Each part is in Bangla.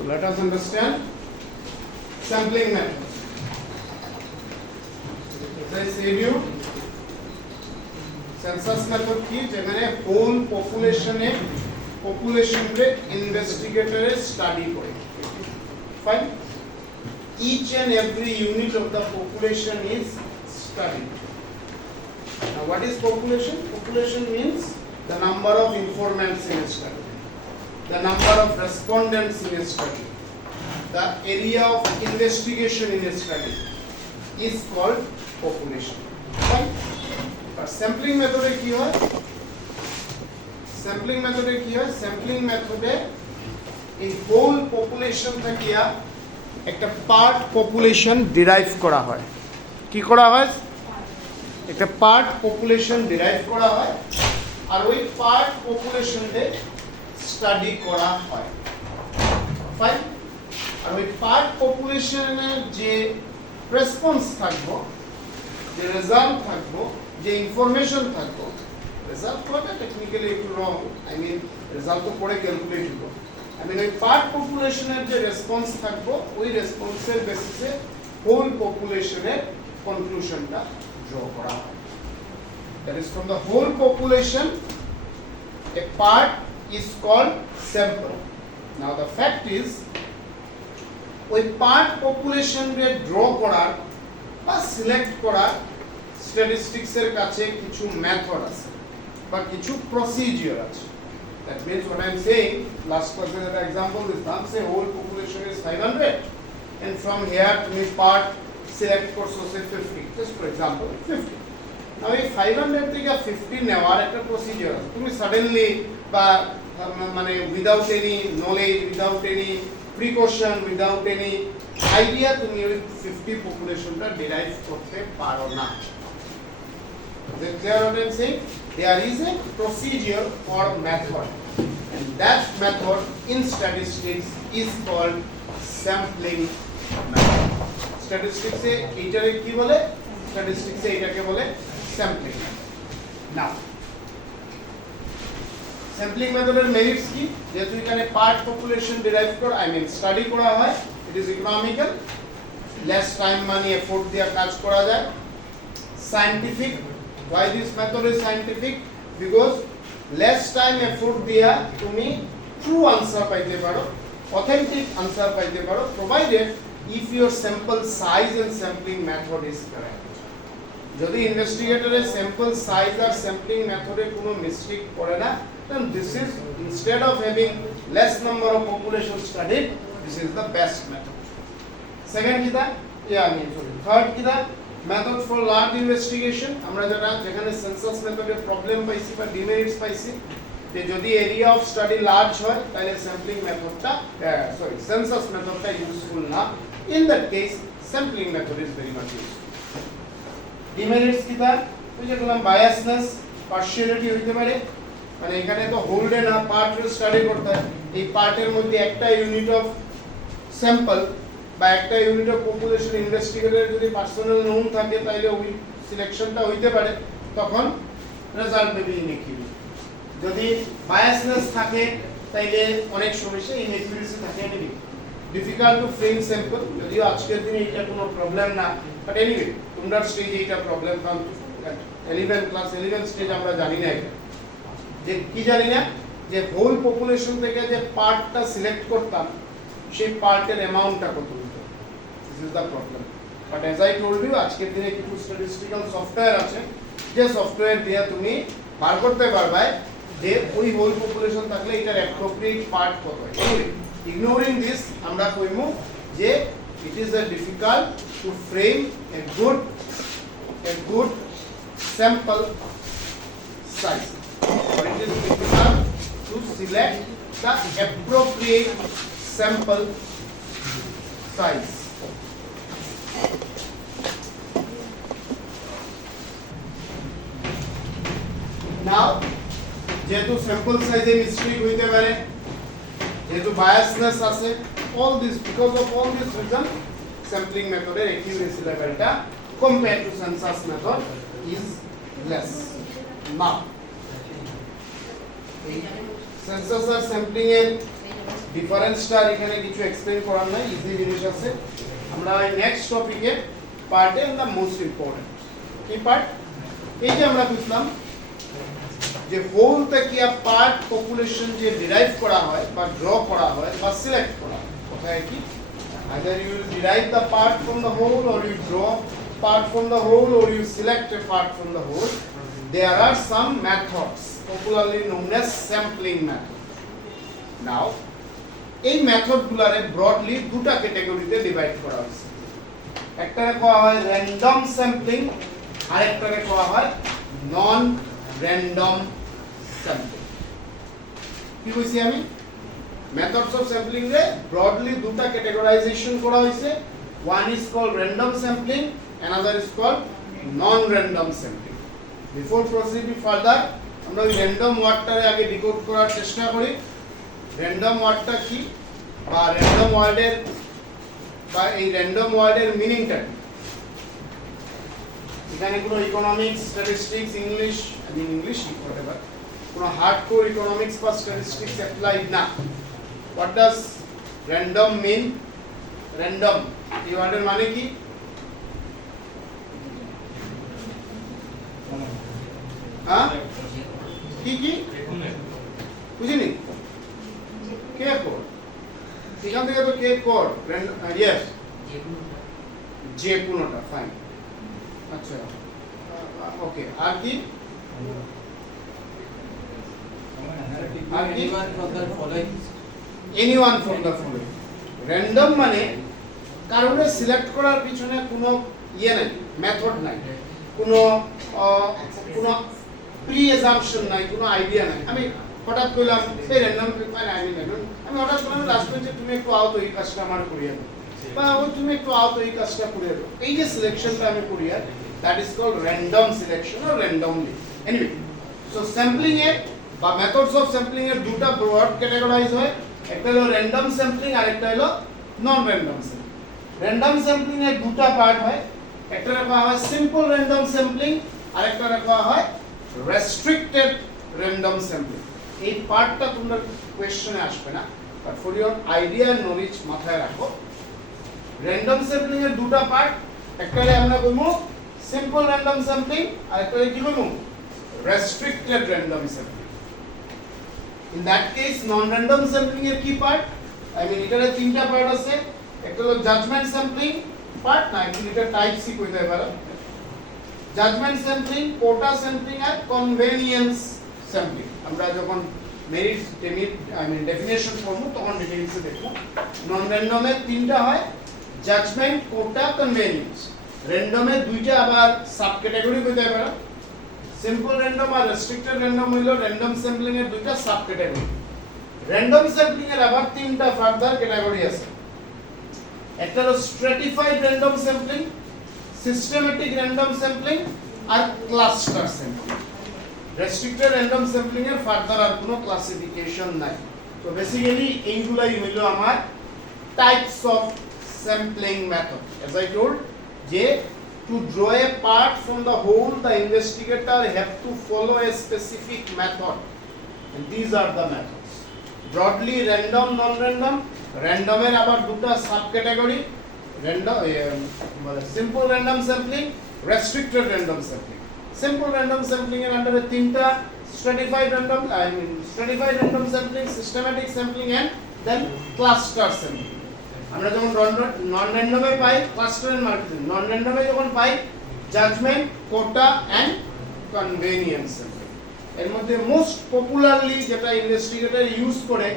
So let us understand sampling method. As I said you, census method কি যেখানে হোল পপুলেশনে রে ইনভেস্টিগেটরে স্টাডি করে। Fine. Each and every unit of the population is studied. Now what is population? Population means the number of informants in a study, the number of respondents in a study, the area of investigation in a study is called population. Fine. But sampling method এ কি হয়? Sampling method এ কি হয়? Sampling method এ এই হোল পপুলেশন থেকে একটা পার্ট পপুলেশন ডিরাইভ করা হয়। কি করা হয়? একটা পার্ট পপুলেশন ডিরাইভ করা হয় আর ওই পার্ট পপুলেশনে স্টাডি করা হয়। ফাইন। আর ওই পার্ট পপুলেশনের যে রেসপন্স থাকবো, যে রেজাল্ট থাকবো, যে ইনফরমেশন থাকবো, রেজাল্ট হবে টেকনিক্যালি একটু রং, আই মিন রেজাল্ট তো পরে ক্যালকুলেট হলো, আই মিন ওই পার্ট পপুলেশনের যে রেসপন্স থাকবো ওই রেসপন্সের বেসিসে হোল পপুলেশনের কনক্লুশনটা ড্র করা হয়। That is, from the whole population a part is called sample. Now the fact is ওই পার্ট পপুলেশন রে ড্র করার বা সিলেক্ট করার স্ট্যাটিস্টিক্স এর কাছে কিছু মেথড আছে বা কিছু প্রসিজিওর আছে। That means what I am saying, last class এর একটা एग्जांपल দিলাম, say whole population is 500 and from here তুমি part select করছো say 50, just for example 50. Now এই 500 থেকে 50 নেওয়ার একটা প্রসিজিওর আছে। তুমি সাডেনলি বা মানে without any knowledge, without any precaution, without any idea তুমি ওই 50 পপুলেশনটা ডিরাইভ করতে পারো না। There what I am saying, there is a procedure or method, and that method in statistics is called sampling method. Statistics এ এইটারে কি বলে? Statistics এ এটাকে বলে sampling method. Now sampling method এর মেরিটস কি? যেহেতু এখানে পার্ট পপুলেশন ডিরাইভ করা, আই মিন স্টাডি করা হয়, ইট is economical, less time money effort দিয়ে কাজ করা যায়, scientific. Why this method is scientific? Because less time effort দিয়া তুমি true answer পাইতে পারো, authentic answer পাইতে পারো, provided if your sample size and sampling method is correct. যদি ইনভেস্টিগেটরের স্যাম্পল সাইজ আর স্যাম্পলিং মেথডে কোনো মিস্টেক করে না, then this is, instead of having less number of population studied, this is the best method. Second কিটা? Third কিটা? Method for large investigation. আমরা যেখানে সেন্সাস মেথডে প্রবলেম পাইছি বা ডিমেরিটস পাইছি, যে যদি এরিয়া অফ স্টাডি লার্জ হয় তাহলে স্যাম্পলিং মেথডটা সেন্সাস মেথডটা ইউজফুল না। In that case sampling method is very much useful. Demerits কিটা? ওই যে বললাম বায়াসনেস, পার্শিয়ালিটি হইতে পারে, মানে এখানে তো হোল্ডে না পার্টের স্টাডি করতে হয়, এই পার্টের মধ্যে একটা ইউনিট অফ স্যাম্পল বা একটা ইউনিট অফ পপুলেশন ইনভেস্টিগেটরের যদি পার্সোনাল নোন থাকে তাহলে ওই সিলেকশনটা হইতে পারে, তখন রেজাল্ট মেবি ইনএকিউরেট। যদি বায়াসনেস থাকে তাইলে অনেক সমস্যা, ইনএকিউরেসি থাকে, anyway difficult to frame sample. যদিও আজকের দিনে এটা কোনো প্রবলেম না, বাট এনিওয়ে তোমরা স্টেজে এটা প্রবলেম, কারণ 11 ক্লাস 11 স্টেজ আমরা জানি না এটা, যে কি জানি না যে হোল পপুলেশন থেকে যে পার্টটা সিলেক্ট করতাম সেই পার্টের অ্যামাউন্টটা কত হতো। This is the problem. But as I told you, আজকের দিনে কিছু স্ট্যাটিস্টিক্যাল সফটওয়্যার আছে যে সফটওয়্যার দিয়ে তুমি বার করতে পারবে যে ওই হোল পপুলেশন থাকলে এটার অ্যাপ্রোপ্রিয়েট পার্ট কত হয়। ইগনোরিং দিস, আমরা কইমু যে it is a difficult to frame a good sample size, or it is difficult to select the appropriate sample size. Now যেহেতু স্যাম্পল সাইজে মিস্টেক হইতে পারে, যেহেতু বায়াসনেস আছে, all this, because of all this reason, sampling method এর accuracy levelটা compared to census method is less. Now census R sampling এর ডিফারেন্সটা এখানে কিছু এক্সপ্লেইন করার নাই, ইজি জিনিস আছে। আমরা নেক্সট টপিকে পার্টে দ্য মোস্ট ইম্পর্টেন্ট কি পার্ট, এই যে আমরা বুঝলাম যে হোল থেকে পার্ট পপুলেশন যে ডিরাইভ করা হয় বা ড্র করা হয় বা সিলেক্ট করা হয়, কোথায় কি either you will derive the part from the whole or you draw part from the whole or you select a part from the whole. There are some methods popularly known as sampling method. Now এই মেথড গুলারে ব্রডলি দুটা ক্যাটাগরিতে ডিভাইড করা হয়েছে। একটারে কোয়া হয় র্যান্ডম স্যাম্পলিং আর একটারে কোয়া হয় নন র্যান্ডম স্যাম্পলিং। কি কইছি আমি, methods of sampling are broadly দুটা ক্যাটাগরাইজেশন করা হয়েছে। One is called random sampling, another is called non random sampling. Before proceeding further আমরা ওই র্যান্ডম ওয়ার্ডটারে আগে ডিকোড করার চেষ্টা করি। র্যান্ডম ওয়ার্ডটা কি বা র্যান্ডম ওয়ার্ডের বা এই র্যান্ডম ওয়ার্ডের মিনিংটা কি। এখানে কোনো ইকোনমিক্স, স্ট্যাটিস্টিক্স, ইংলিশ whatever কোনো হার্ডকোর ইকোনমিক্স বা স্ট্যাটিস্টিক্স অ্যাপ্লাইড না। What does random mean? Random এই ওয়ার্ডের মানে কি? হ্যাঁ কি কি বুঝিনি? কে কোড এখান থেকে তো কে কোড ইয়েস যে কোনোটা ফাইন। আচ্ছা ওকে, আর কি? Anyone from the following. Random মানে কারণে সিলেক্ট করার পিছনে কোনো ইয়ে নাই, মেথড নাই, কোনো প্রি অ্যাজাম্পশন নাই, কোনো আইডিয়া নাই। আমি হঠাৎ কইলাম এই র্যান্ডম পেপার আমি হঠাৎ বললাম লাস্ট যে তুমি একটু আও তো এই কাজটা আমার করিয়ে দাও, বা ওই তুমি একটু আও তো এই কাজটা করিয়ে দাও। এই যে সিলেকশনটা আমি করি আর that is called random selection or randomly. Anyway, so sampling এর বা মেথডস অফ স্যাম্পলিং এর দুটো ব্রড ক্যাটাগরাইজ হয়, একটা হলো র্যান্ডম স্যাম্পলিং আর একটা হলো নন র্যান্ডম স্যাম্পলিং। র্যান্ডম স্যাম্পলিং এর দুটো পার্ট হয়, একটা রাখা হয় সিম্পল র্যান্ডম স্যাম্পলিং আর একটা রাখা হয় রেস্ট্রিক্টেড র্যান্ডম স্যাম্পলিং। এই পার্টটা তোমরা কোশ্চেনে আসবে না, but for your idea and knowledge মাথায় রাখো। র্যান্ডম স্যাম্পলিং এর দুটো পার্ট, একটারে আমরা কইমু সিম্পল র্যান্ডম স্যাম্পলিং আর একটারে কি কইমু restricted random sampling. In that case non random sampling এর কি পার্ট, I mean এটারে তিনটা পার্ট আছে। একটা হলো জাজমেন্ট স্যাম্পলিং পার্ট, না এটা টাইপ সি কইতে পারো। জাজমেন্ট স্যাম্পলিং, কোটা স্যাম্পলিং আর কনভেনিয়েন্স স্যাম্পলিং। আমরা যখন মেরিট ডেফিনেশন করব তখন ডিটেইলসে দেখব। নন র্যান্ডমে তিনটা হয়, জাজমেন্ট, কোটা, কনভেনিয়েন্স। র্যান্ডমে দুইটা আবার সাব ক্যাটাগরি কইতে পারো। সিম্পল র্যান্ডম আর রেস্ট্রিক্টেড র্যান্ডম হইলো র্যান্ডম স্যাম্পলিং এর দুইটা সাব ক্যাটাগরি। র্যান্ডম স্যাম্পলিং এর আবার তিনটা ফার্দার ক্যাটাগরি আছে। একটা হলো stratified random sampling, systematic random sampling আর cluster sampling. Restricted random sampling এর ফার্দার আর কোনো ক্লাসিফিকেশন নাই। তো বেসিক্যালি এইগুলাই হইলো আমার types of sampling method. As I told যে to draw a part from the whole, the investigator have to follow a specific method, and these are the methods. Broadly random, non-random. Random এর আবার দুটো sub category, random simple random sampling, restricted random sampling. Simple random sampling এর আন্ডারে তিনটা stratified random sampling, systematic sampling and then cluster sampling. আমরা যখন নন র্যান্ডমে পাই ক্লাস্টার এন্ড মাল্টিপল, নন র্যান্ডমে যখন পাই জাজমেন্ট, কোটা এন্ড কনভেনিয়েন্স। এর মধ্যে মোস্ট পপুলারলি যেটা ইনভেস্টিগেটর ইউজ করে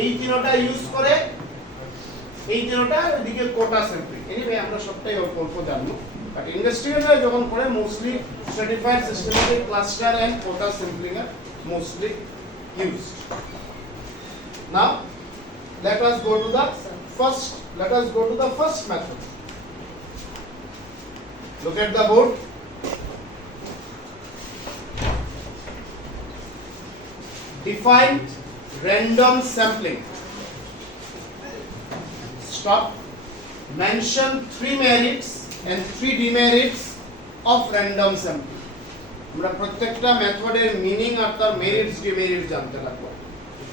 এই তিনটা ইউজ করে, এই তিনটা এদিকে কোটা স্যাম্পলিং। এনিওয়ে আমরা সবটাই অল্প অল্প জানবো, বাট ইনভেস্টিগেটর যখন করে mostly stratified, systematic, cluster and quota sampling আর mostly used. Now let us go to the first method. Look at the board. Define random sampling. Stop. Mention 3 merits and 3 demerits of random sampling. আমরা প্রত্যেকটা মেথডের মিনিং আর তার মেরিটস ডিমেরিটস জানতে লাগবো।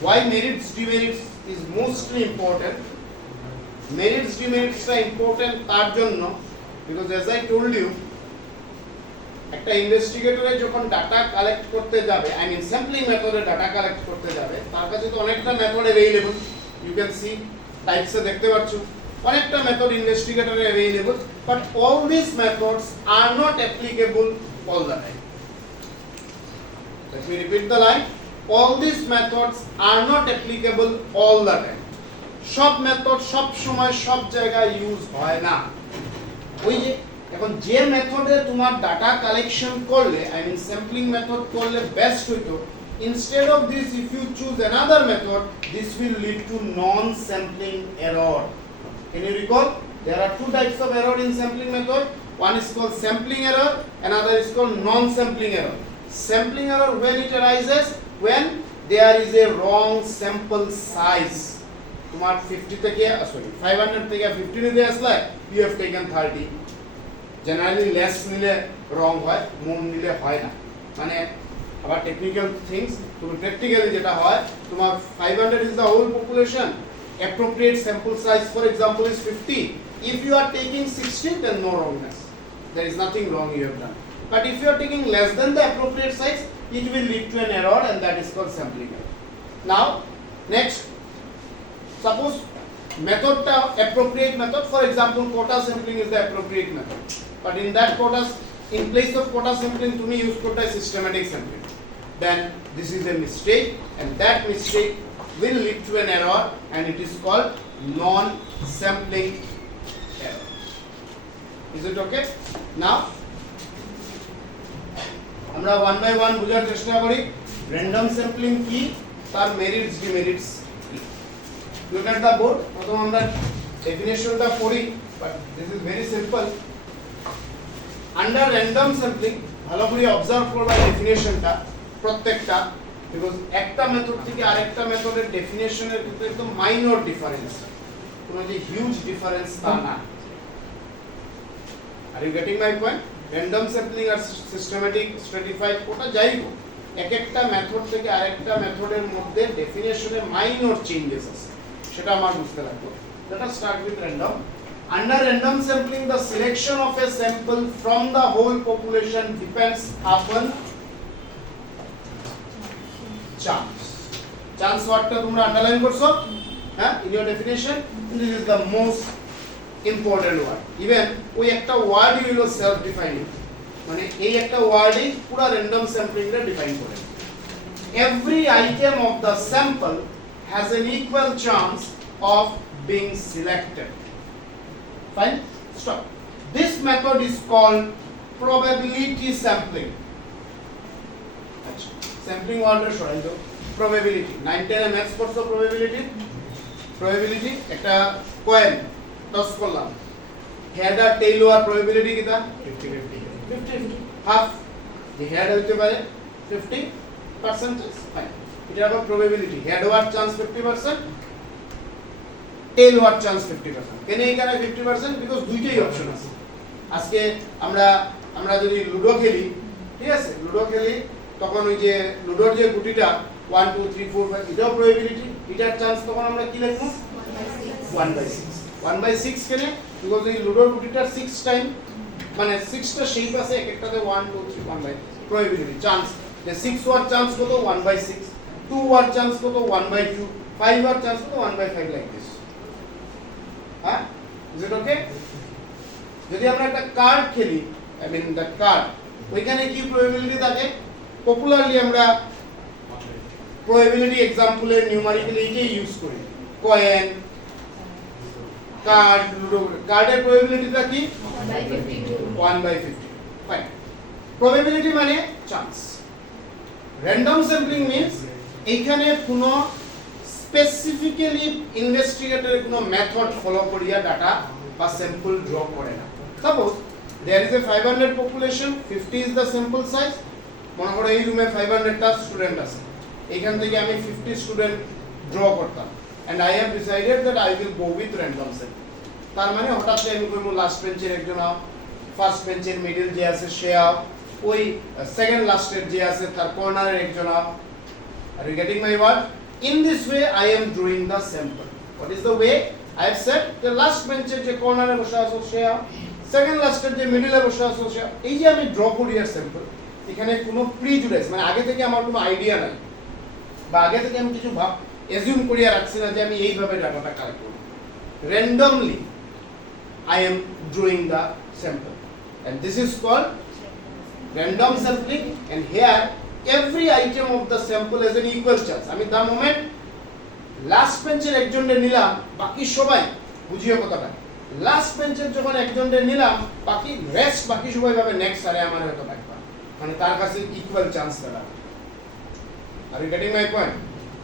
Why merits demerits is mostly important. Merits demerits are important তার জন্য because as I told you একটা ইনভেস্টিগেটরে যখন ডাটা কালেক্ট করতে যাবে আই মিন স্যাম্পলিং মেথডে ডাটা কালেক্ট করতে যাবে তার কাছে তো অনেকটা method available you can see টাইপসে দেখতে পাচ্ছো অনেকটা মেথড ইনভেস্টিগেটরে available but all this methods are not applicable all the time let me repeat the line all these methods are not applicable all the time সব মেথড সব সময় সব জায়গায় ইউজ হয় না ওই যে এখন যে মেথডে তোমার ডাটা কালেকশন করলে আই মিন স্যাম্পলিং মেথড করলে বেস্ট হইতো instead of this if you choose another method this will lead to non sampling error can you recall there are two types of error in sampling method one is called sampling error another is called non sampling error sampling error when it arises when there is a wrong sample size তোমার 50 থেকে সরি 500 থেকে 50 নিতে আসলে you have taken 30 generally less নিলে wrong হয় more নিলে হয় না মানে আবার টেকনিক্যাল থিংস তুমি প্র্যাকটিক্যালি যেটা হয় তোমার 500 is the whole population appropriate sample size for example is 50 if you are taking 60 then no wrongness there is nothing wrong you have done but if you are taking less than the appropriate size it will lead to an error and that is called sampling error now next suppose method ta appropriate method for example quota sampling is the appropriate method but in that quota in place of quota sampling tumi use korta systematic sampling then this is a mistake and that mistake will lead to an error and it is called non sampling error is it okay now আমরা ওয়ান বাই ওয়ান বোঝার চেষ্টা করি র্যান্ডম স্যাম্পলিং কি তার মেরিটস ডিমেরিটস কি লুক এট দা বোর্ড প্রথম আমরা ডেফিনিশনটা পড়ি but this is very simple under random sampling ভালো করে অবজার্ভ করবা ডেফিনিশনটা প্রত্যেকটা বিকজ একটা মেথড থেকে আরেকটা মেথডের ডেফিনিশনের ভিতরে তো মাইনর ডিফারেন্স কোনো যে হিউজ ডিফারেন্স তা না are you getting my point random sampling আর systematic stratified কোটা যাইবো এক একটা মেথড থেকে আরেকটা মেথডের মধ্যে ডেফিনিশনে মাইনর চেঞ্জেস আছে সেটা আমার বুঝতে লাগবে let us start with random under random sampling the selection of a sample from the whole population depends upon chance ওয়ার্ডটা তোমরা আন্ডারলাইন করছো হ্যাঁ in your definition this is the most important word even ওই একটা ওয়ার্ড হলো সেলফ ডিফাইনিং মানে এই একটা ওয়ার্ডই পুরো র্যান্ডম স্যাম্পলিং রে ডিফাইন করে every item of the sample has an equal chance of being selected fine stop this method is called probability sampling sampling word এর সরাই দাও probability 9 10 maths করছো probability একটা কয়েন টস করলাম হেড আর টেইল হওয়ার প্রবাবিলিটি কিটা 50 হাফ যে হেড হইতে পারে 50% ফাইন এটা হলো প্রবাবিলিটি হেড হওয়ার চান্স 50% টেইল হওয়ার চান্স 50% কেন এখানে 50% বিকজ দুইটাই অপশন আছে আজকে আমরা যদি লুডো খেলি ঠিক আছে লুডো খেলি তখন ওই যে লুডোর যে গুটিটা 1 2 3 4 5 এটাও প্রবাবিলিটি এটার চান্স তখন আমরা কি লিখব 1/6 কেন বিকজ এই লুডোর গুটিটার 6 টাইম মানে 6টা শেপ আছে এক একটাতে 1 2 3 1 বাই প্রবাবিলিটি চান্স যে 6 ওয়ার চান্স কত 1/6 2 ওয়ার চান্স কত 1/2 5 ওয়ার চান্স কত 1/5 লাইক দিস হ্যাঁ ইজ ইট ওকে যদি আমরা একটা কার্ড খেলি আই মিন দ্য কার্ড ওইখানে কি প্রবাবিলিটি থাকে পপুলারলি আমরা প্রবাবিলিটি এক্সাম্পলে নিউমারিক্যালি এটাই ইউজ করি কয়েন কার্ড লুডো কার্ডের প্রবাবিলিটিটা কি 1/50 ফাইন প্রবাবিলিটি মানে চান্স র্যান্ডম স্যাম্পলিং মিন্স এইখানে কোনো স্পেসিফিক্যালি ইনভেস্টিগেটরের কোনো মেথড ফলো করিয়া ডাটা বা স্যাম্পল ড্র করে না suppose there is a 500 population 50 is the sample size মনে করো এই রুমে 500টা স্টুডেন্ট আছে এখান থেকে আমি 50 স্টুডেন্ট ড্র করতাম and I have decided that I will go with random sampling তার মানে হঠাৎ আমি কইবো লাস্ট বেঞ্চের একজন আও ফার্স্ট বেঞ্চের মিডল যে আছে সে আও ওই সেকেন্ড লাস্টের যে আছে তার কর্নারের একজন আও are you getting my word In this way I am drawing the sample. What is the way? I have said the last bench যে কর্নারে বসে আছে সে সেকেন্ড লাস্টের যে মিডলে বসে আছে সে এই যে আমি ড্র করি আর স্যাম্পল এখানে কোনো প্রিজুডিস মানে আগে থেকে আমার কোনো আইডিয়া নাই বা আগে থেকে আমি কিছু ভাব অ্যাজিউম করিয়া রাখছি না যে আমি এইভাবে ডাটাটা কালেক্ট করব randomly I am drawing the sample and this is called random sampling and here every item of the sample has an equal chance আমি the moment লাস্ট বেঞ্চের একজনের নিলাম বাকি সবাই বুঝিও কথাটা লাস্ট বেঞ্চের যখন একজনের নিলাম বাকি রেস্ট বাকি সবাই ভাবে নেক্সট আরে আমার হয়তো থাকবে মানে তার কাছে ইকুয়াল চান্স দেওয়া are you getting my point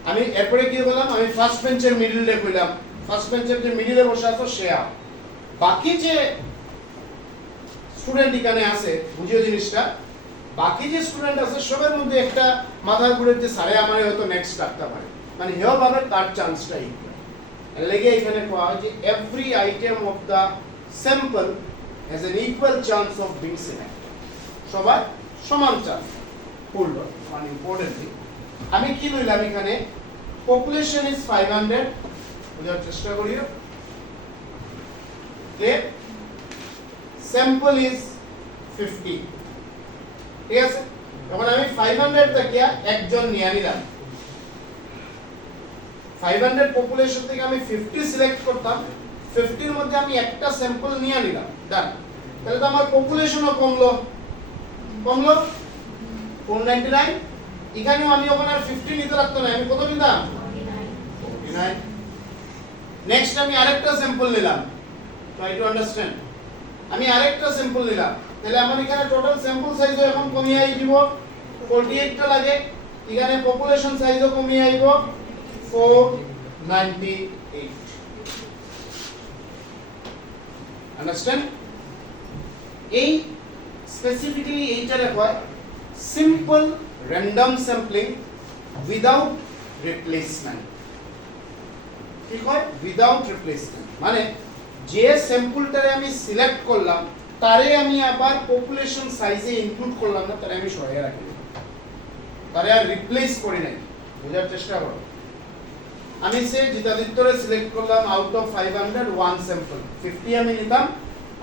আমি এরপরে কি বললাম আমি ফার্স্ট বেঞ্চের মিডলে কইলাম ফার্স্ট বেঞ্চের যে মিডলে বসে আছে সে বাকি যে স্টুডেন্ট এখানে আছে বুঝিও জিনিসটা বাকি যে স্টুডেন্ট আছে সবার মধ্যে একটা মাথার ঘুরে যে সারে আমার হয়তো নেক্সট রাখতে পারে মানে হেও ভাবে তার চান্সটা ইকুয়াল এর লাগি এখানে কোয়া হয় যে every item of the sample has an equal chance of being selected সবার সমান চান্স হোল্ড অন মানে ইম্পর্টেন্টলি আমি কি লইলাম এখানে পপুলেশন ইজ 500 বুঝার চেষ্টা করিও তে স্যাম্পল ইজ 50 ঠিক আছে এখন আমি 500 থেকে একজন নিয়ে নিলাম 500 পপুলেশন থেকে আমি 50 সিলেক্ট করতাম 50 এর মধ্যে আমি একটা স্যাম্পল নিয়ে নিলাম ডান তাহলে তো আমার পপুলেশনও কমলো 499 এখানেও আমি ওখানে আর 50 নিতে লাগতো না আমি কত নিলাম 49 নেক্সট আমি আরেকটা স্যাম্পল নিলাম ট্রাই টু আন্ডারস্ট্যান্ড আমি আরেকটা স্যাম্পল নিলাম তাহলে আমার এখানে টোটাল স্যাম্পল সাইজও এখন কমিয়ে আইব 48 টা লাগে এখানে পপুলেশন সাইজও কমিয়ে আইব 498 আন্ডারস্ট্যান্ড এই স্পেসিফিক্যালি এইটারে কয় simple random sampling without replacement কি কয় উইদাউট রিপ্লেসমেন্ট মানে যে স্যাম্পলটারে আমি সিলেক্ট করলাম তারে আমি আবার পপুলেশন সাইজে ইনক্লুড করলাম না তারে আমি সরিয়ে রাখি তারে আর রিপ্লেস করি নাই বোঝার চেষ্টা করো আমি সে জিতাদিত্যরে সিলেক্ট করলাম আউট অফ 500 ওয়ান স্যাম্পল 50 আমি নিতাম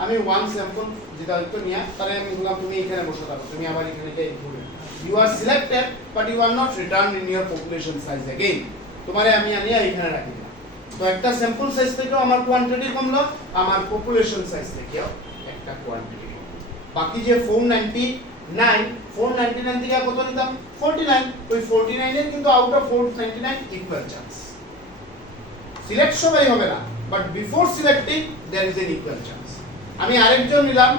আমি ওয়ান স্যাম্পল জিতাদিত্য নিয়া তারে আমি বললাম তুমি এখানে বসে থাকো তুমি আবার এখানে কে include you are selected but you are not returned in your population size again তোমারে আমি আনিয়া এখানে রাখি দিলাম তো একটা স্যাম্পল সাইজ থেকেও আমার কোয়ান্টিটি কমলো আমার পপুলেশন সাইজ থেকেও একটা কোয়ান্টিটি বাকি যে 499 থেকে কত নিতাম 49 ওই 49 এর কিন্তু out of 499 equal chance select সবাই হবে না but before selecting there is an equal chance আমি আরেকজন নিলাম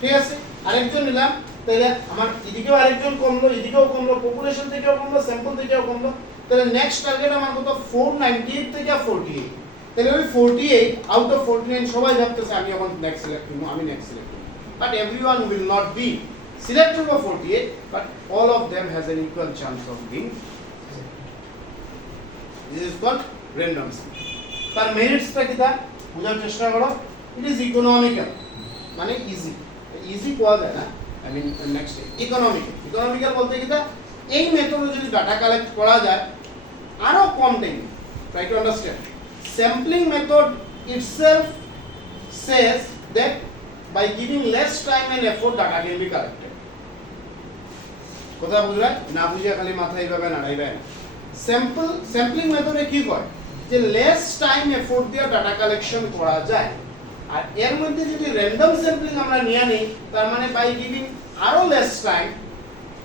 ঠিক আছে আরেকজন নিলাম তাহলে আমার এদিকেও আরেকজন কমলো এদিকেও কমলো পপুলেশন থেকেও কমলো স্যাম্পল থেকেও কমলো তাহলে নেক্সট টার্গেট আমার কত 498 থেকে 48 তাহলে ওই 48 আউট অফ 49 সবাই ভাবতেছে আমি এখন নেক্সট সিলেক্ট করব আমি নেক্সট সিলেক্ট করব but everyone will not be selected for 48 but all of them has an equal chance of being this is called random তার মেরিটসটা কি তা বোঝার চেষ্টা করো ইট ইজ ইকোনমিক্যাল মানে ইজি কোয়া যায় না I mean next economical বলতে কি এই মেথডে যদি ডাটা কালেক্ট করা যায় আরো কম time try to understand sampling method itself says that by giving less time and effort data can be collected কথা বুঝলা না বুঝিয়া খালি মাথা এইভাবে নাড়াইবে না স্যাম্পলিং মেথডে কি কয় যে লেস টাইম এফোর্ট দিয়ে ডাটা কালেকশন করা যায় আর এর মধ্যে যদি র্যান্ডম স্যাম্পলিং আমরা নিয়ে নেই তার মানে বাই গিভিং আরো less time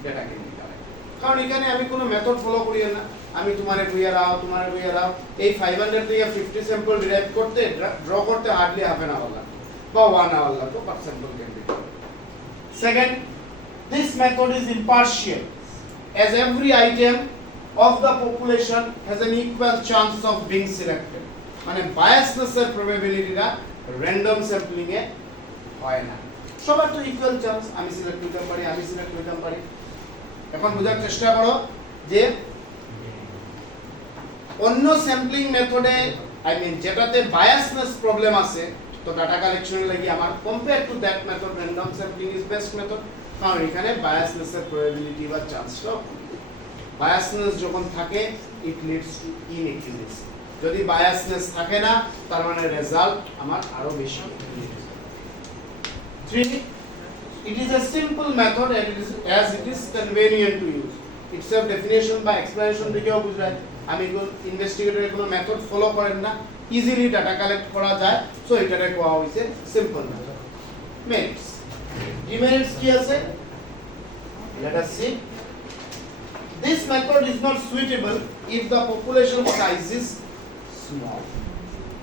data can be collect কারণ এখানে আমি কোনো মেথড ফলো করি না আমি তোমারে কইয়া রাও এই 500 থেকে 50 স্যাম্পল ডিরাইভ করতে ড্র করতে হার্ডলি হাফ এন আওয়ার লাগে বা 1 আওয়ার লাগে per sample can be second this method is impartial as every item of the population has an equal chance of being selected মানে biasness এর প্রবাবিলিটিটা র্যান্ডম স্যাম্পলিং এ হয় না সবার তো ইকুয়াল চান্স আমি সিলেক্ট করতে পারি এখন বোঝার চেষ্টা করো যে অন্য স্যাম্পলিং মেথডে আই মিন যেটাতে বায়াসনেস প্রবলেম আছে তো ডাটা কালেকশনের লাগি আমার compare to that method random sampling is best method কারণ এখানে বায়াসনেস এর প্রবাবিলিটি বা চান্সটা বায়াসনেস যখন থাকে ইট লিডস টু ইনএকিউরেসি যদি বায়াসনেস থাকে না তার মানে রেজাল্ট আমার আরো বেশি 3 it is a simple method and it is as it is convenient to use itself definition by explanation দিকেও বুঝায় আমি কোন ইনভেস্টিগেটরের কোনো মেথড ফলো করেন না ইজিলি ডাটা কালেক্ট করা যায় সো এটাকে কোয়া হইছে সিম্পল মেথড মেরিটস ডিমেরিটস কি আছে let us see this method is not suitable if the population size is small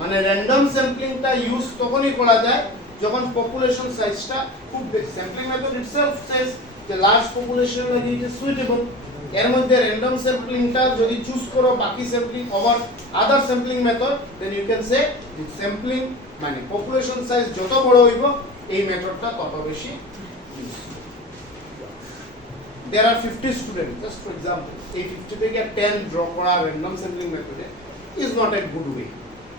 মানে র্যান্ডম স্যাম্পলিংটা ইউজ তখনই করা যায় যখন পপুলেশন সাইজটা খুব বেশি স্যাম্পলিং মেথড ইটসেলফ সেজ যে লার্জ পপুলেশন লাগি ইট ইজ সুইটেবল এর মধ্যে র্যান্ডম স্যাম্পলিংটা যদি চুজ করো বাকি sampling over other sampling method then you can say sampling মানে পপুলেশন সাইজ যত বড় হইব এই মেথডটা তত বেশি there are 50 students just for example a 50 থেকে 10 draw করা random sampling method is not a good way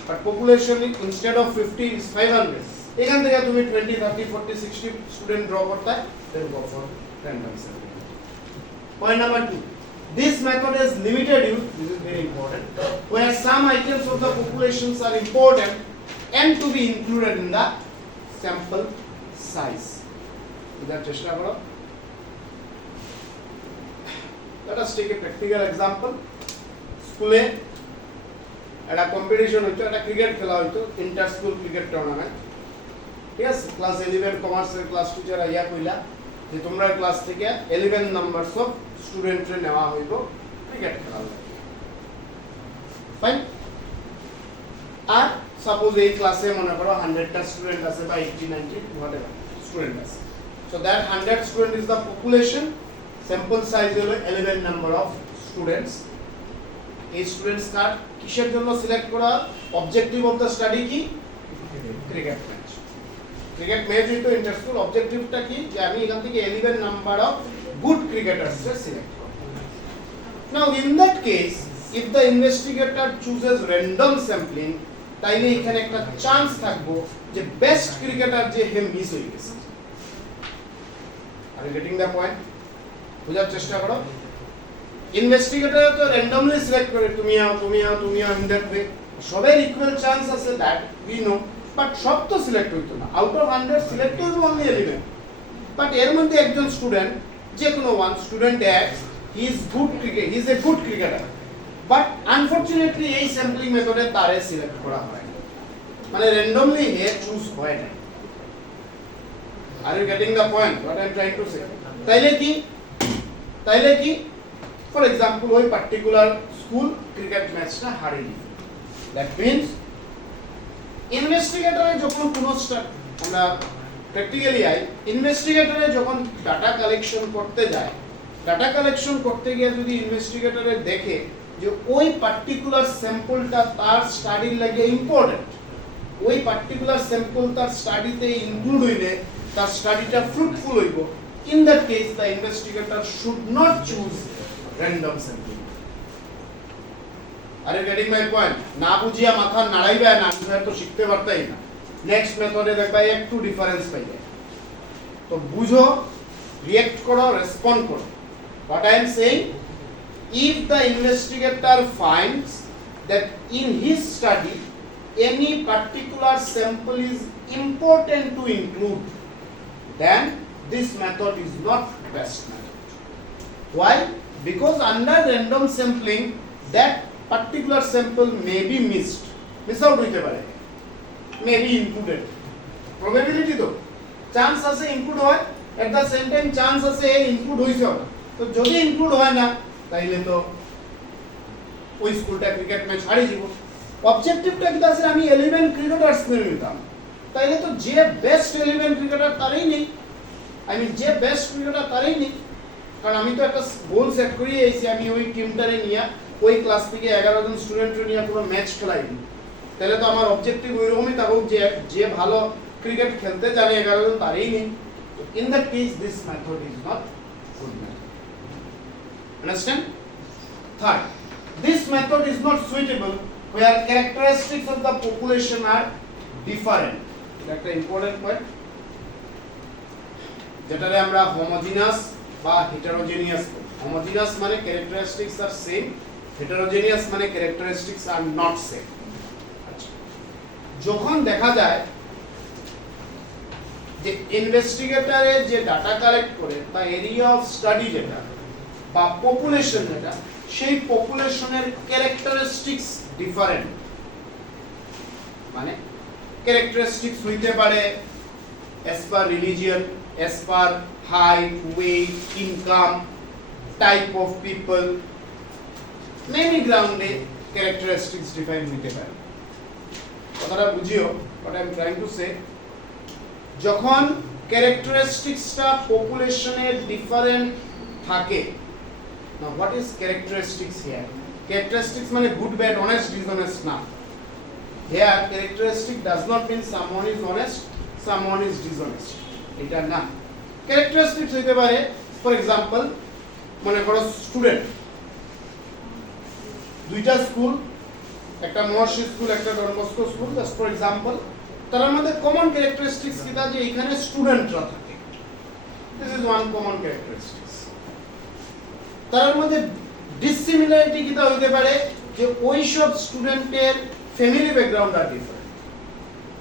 but population instead of 50 is 500 এখান থেকে তুমি 20 30 40 60 স্টুডেন্ট ড্র করতে then go for random sampling point number 2 this method has limited use this is very important where some items of the populations are important and to be included in the sample size এটা চেষ্টা করো let us take a practical example স্কুলে একটা কম্পিটিশন হইতো একটা ক্রিকেট খেলা হইতো ইন্টার স্কুল ক্রিকেট টুর্নামেন্ট ঠিক আছে ক্লাস 11 কমার্সের ক্লাস টিচার আইয়া কইলা যে তোমরা ক্লাস থেকে 11 নাম্বারস অফ স্টুডেন্টরে নেওয়া হইব ক্রিকেট খেলা ফাইন আর সাপোজ এই ক্লাসে মনে করো 100টা স্টুডেন্ট আছে বা 80 90 whatever স্টুডেন্ট আছে so that 100 student is the population sample size হলো 11 number of students এই স্টুডেন্টস কার কিসের জন্য সিলেক্ট করা অবজেক্টিভ অফ দ্য স্টাডি কি ক্রিকেট ম্যাচ হইতো ইন্টার স্কুল অবজেক্টিভটা কি যে আমি এখান থেকে 11 নাম্বার অফ গুড ক্রিকেটারস সিলেক্ট করব নাও in that case if the investigator chooses random sampling তাইলে এখানে একটা চান্স থাকবো যে বেস্ট ক্রিকেটার যে হে মিস হয়ে গেছে আর গেটিং দ্য পয়েন্ট বুঝার চেষ্টা করো ইনভেস্টিগেটর তো র্যান্ডমলি সিলেক্ট করে তুমি আও ইন দ্যাট ওয়ে সবার ইকুয়াল চান্স আছে দ্যাট উই নো বাট সব তো সিলেক্ট হইতো না আউট অফ 100 সিলেক্ট হইতো অনলি 11 বাট এর মধ্যে একজন স্টুডেন্ট যে কোনো one student x he is a good cricketer but unfortunately এই স্যাম্পলিং মেথডে তারে সিলেক্ট করা হয় মানে র্যান্ডমলি হে চুজ হয় না are you getting the point what I am trying to say তাইলে কি ফর एग्जांपल ওই পার্টিকুলার স্কুল ক্রিকেট ম্যাচটা হারিয়ে দিল দ্যাট মিন্স ইনভেস্টিগেটরে যখন কোনো আমরা প্র্যাকটিক্যালি ইনভেস্টিগেটরে যখন ডাটা কালেকশন করতে যায় ডাটা কালেকশন করতে গিয়ে যদি ইনভেস্টিগেটরে দেখে যে ওই পার্টিকুলার স্যাম্পলটা তার স্টাডির লাগে ইম্পর্টেন্ট ওই পার্টিকুলার স্যাম্পল তার স্টাডিতে ইনক্লুড হইলে তার স্টাডিটা ফ্রুটফুল হইব in that case the investigator should not choose random sampling are you getting my point না বুঝিয়া মাথা নাড়াইবা না আমি তো শিখতে পারতাই না নেক্সট মেথডে দেখবা একটু ডিফারেন্স পাইবে তো বুঝো রিঅ্যাক্ট করো রেসপন্ড করো what I am saying if the investigator finds that in his study any particular sample is important to include then this method is not best method why because under random sampling that particular sample may be miss out হইতে পারে may be included probability তো chance আছে include হয় at the same time chance আছে include হইছে না তো যদি include হয় না তাইলে তো ওই স্কুলটা ক্রিকেট ম্যাচ হারিয়ে যাব অবজেক্টিভটা কি আছে আমি 11 ক্রিকেটার্স নিতাম তাইলে তো যে বেস্ট 11 ক্রিকেটার তারই নেই যে বেস্ট ক্রিকেটার তারই নেই কারণ আমি তো একটা গোল সেট করি এসে আমি ওই টিমটারে নিয়ে ওই ক্লাস থেকে 11 জন স্টুডেন্টরে নিয়ে পুরো ম্যাচ খেলাইনি তাহলে তো আমার অবজেক্টিভ ওইরকমই থাকুক যে ভালো ক্রিকেট খেলতে জানে 11 জন তারই নেই in that case this method is not good method understand third this method is not suitable where characteristics of the population are different এটা একটা ইম্পর্টেন্ট পয়েন্ট যেটারে আমরা হোমোজিনাস বা হেটেরোজেনিয়াস বলি হোমোজিনিয়াস মানে ক্যারেক্টারিস্টিক্স আর সেম, হেটেরোজেনিয়াস মানে ক্যারেক্টারিস্টিক্স আর নট সেম। যখন দেখা যায় যে ইনভেস্টিগেটরে যে ডাটা কালেক্ট করে তা এরিয়া অফ স্টাডি যেটা বা পপুলেশন যেটা, সেই পপুলেশনের ক্যারেক্টারিস্টিক্স ডিফারেন্ট, মানে ক্যারেক্টারিস্টিক্স হইতে পারে as per religion, as per height, weight, income, type of people, many ground characteristics define হইতে পারে। কথাটা বুঝিও, what I am trying to say, যখন ক্যারেক্টারিস্টিক্সটা পপুলেশনের ডিফারেন্ট থাকে। now what is characteristics here? characteristics মানে good bad honest dishonest না। here characteristic does not mean someone is honest, someone is dishonest, এটা না। characteristics হইতে পারে ফর एग्जांपल মনে করো স্টুডেন্ট, দুইটা স্কুল, একটা মহর্ষি স্কুল একটা Don Bosco school, just for example, তার মধ্যে কমন ক্যারেক্টারিস্টিক্স কিটা যে এখানে স্টুডেন্টরা থাকে, this is one common characteristics. তার মধ্যে ডিসিমিলারিটি কিটা হইতে পারে যে ওই সব স্টুডেন্টের ফ্যামিলি ব্যাকগ্রাউন্ড আর different.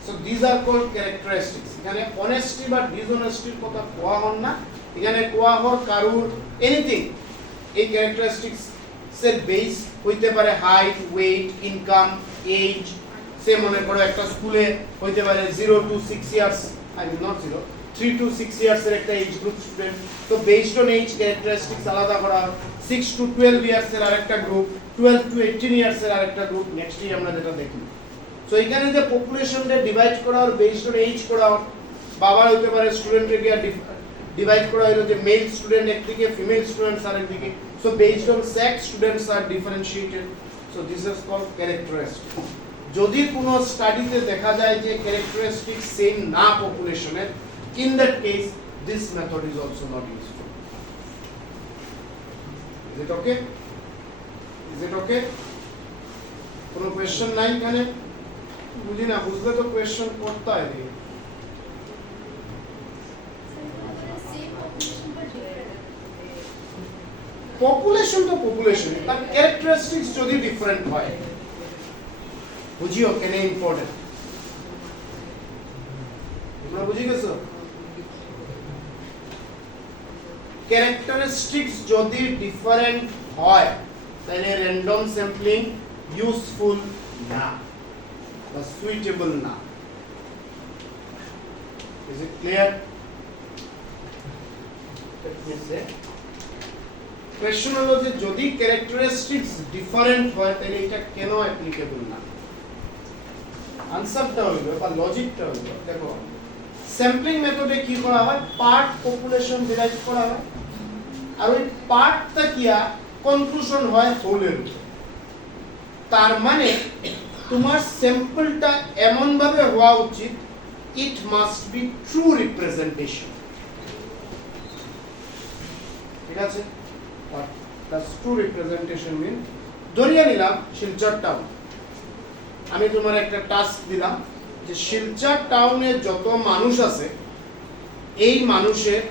So this are called characteristics. এখানে অনেস্টি বা ডিসঅনেস্টির কথা কোয়া হন না, এখানে কোয়া হর কারুর এনিথিং। এই ক্যারেক্টারিস্টিক্স এর বেস হইতে পারে height, weight, income, age. Say মনে করো একটা স্কুলে হইতে পারে 0 to 6 years, I mean not 0, 3 to 6 years এর একটা এজ গ্রুপ স্টুডেন্ট, তো বেসড অন এজ ক্যারেক্টারিস্টিক্স আলাদা করা। 6 to 12 ইয়ার্স এর আরেকটা গ্রুপ, 12 to 18 ইয়ার্স এর আরেকটা গ্রুপ। নেক্সটই আমরা যেটা দেখব, সো এখানে যে পপুলেশনটা ডিভাইড করা আর বেসড অন এজ করা, বাবার হইতে পারে স্টুডেন্টকে ডিভাইড করা হলো যে মেল স্টুডেন্ট একদিকে, ফিমেল স্টুডেন্টস আরেকদিকে। So based on sex students are differentiated. So this is called characteristic. যদি কোনো স্টাডিতে দেখা যায় যে ক্যারেক্টারিস্টিক সেম না পপুলেশনের, in that case this method is also not useful. Is it okay? Is it okay? কোনো কোশ্চেন নাই এখানে? বুঝি না, বুঝলে তো কোশ্চেন করতে হয়। পপুলেশন তো পপুলেশন, তার ক্যারেক্টারিস্টিক্স যদি ডিফারেন্ট হয়, বুঝিও কেন ইম্পর্টেন্ট। তোমরা বুঝি গেছো? ক্যারেক্টারিস্টিক্স যদি ডিফারেন্ট হয় তাহলে র্যান্ডম স্যাম্পলিং ইউজফুল না বা সুইটেবল না। Is it clear? কোশ্চেন হলো যে যদি ক্যারেক্টারিস্টিক্স ডিফারেন্ট হয় তাহলে এটা কেন অ্যাপ্লিকেবল না? আনসারটা হলো বা লজিকটা হলো, দেখো স্যাম্পলিং মেথডে কি করা হয়, পার্ট পপুলেশন ডিরাইভ করা হয়, আর ওই পার্টটা কিয়া কনক্লুশন হয় হোলের। তার মানে তোমার স্যাম্পলটা এমন ভাবে হওয়া উচিত, it must be true representation. ঠিক আছে? What does true representation mean? ধরিয়ে নিলাম শিলচর টাউন, আমি তোমার একটা টাস্ক দিলাম যে শিলচর টাউনে যত মানুষ আছে এই মানুষের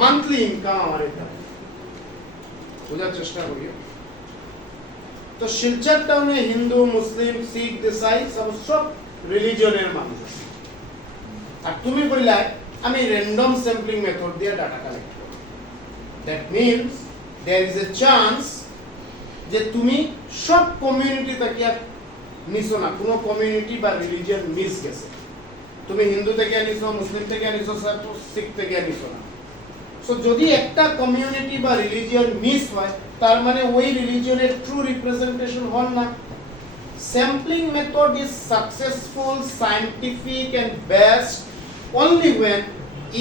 মান্থলি ইনকাম আমার এটা বোঝার চেষ্টা করি। তো শিলচর টাউনে হিন্দু, মুসলিম, শিখ, দেশাই সব রিলিজিয়নের মানুষ আছে, আর তুমি কইলা আমি র্যান্ডম স্যাম্পলিং মেথড দিয়ে ডাটা কালেক্ট করব। That means there is a chance যে তুমি সব কমিউনিটি থেকে নিছো না, কোনো কমিউনিটি বা রিলিজিয়ন মিস গেছে। তুমি হিন্দু থেকে নিছো, মুসলিম থেকে নিছো, শিখ থেকে নিছো না। সো যদি একটা কমিউনিটি বা রিলিজিয়ন মিস হয় তার মানে ওই রিলিজিয়নের ট্রু রিপ্রেজেন্টেশন হল না। Sampling method is successful, scientific and best only when